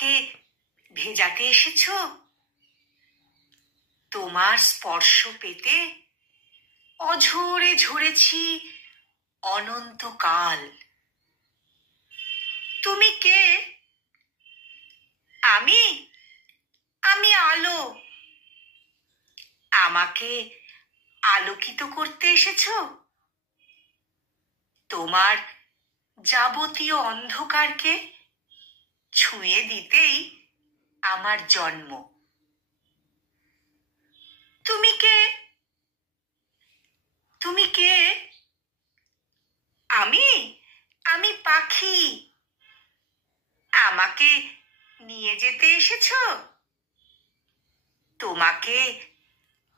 আমাকে ভেজাতে এসেছো? তোমার স্পর্শ পেতে অঝরে ঝরেছি অনন্তকাল। তুমি কে? আমি আমি আলো। আমাকে আলোকিত করতে এসেছো? তোমার যাবতীয় অন্ধকারকে ছুঁয়ে দিতেই আমার জন্ম। তুমি কে? তুমি কে? আমি আমি পাখি। আমাকে নিয়ে যেতে এসেছো? তোমাকে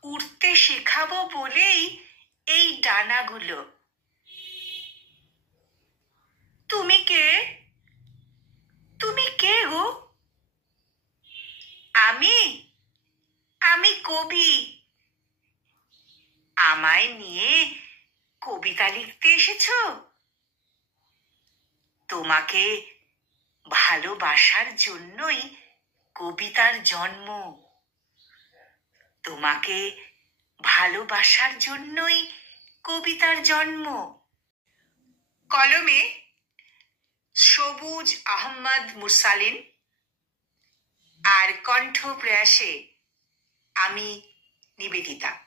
উড়তে শেখাবো বলেই এই ডানাগুলো। তুমি কে? তুমি কে গো? আমি আমি কবি। আমায় নিয়ে কবিতা লিখতে এসেছো? তোমাকে ভালোবাসার জন্যই কবিতার জন্ম। তোমাকে ভালোবাসার জন্যই কবিতার জন্ম। কলমে সবুজ আহমদ মুরসালিন, আর কণ্ঠ প্রয়াসে আমি নিবেদিতা।